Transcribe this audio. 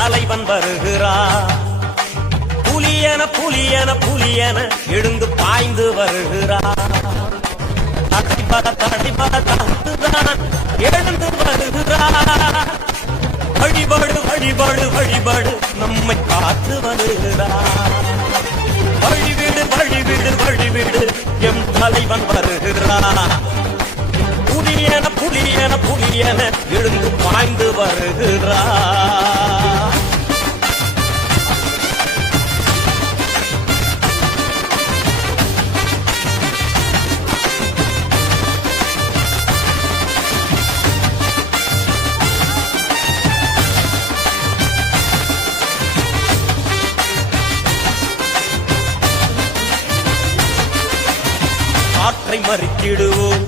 தலைவன் வருகிறார். புலியன புலியன புலியன எழுந்து பாய்ந்து வருகிறார். தடைபட தடைபட தாத்துதான் எழுந்து வருகிறார். வழிபாடு வழிபாடு வழிபாடு நம்மை காத்து வருகிறார். வழிவிடு வழிவிடு வழிவிடு எம் தலைவன் வருகிறார். புலியன புலியன புலியன எழுந்து பாய்ந்து வருகிறார். காற்றை மறித்திடுவோம்,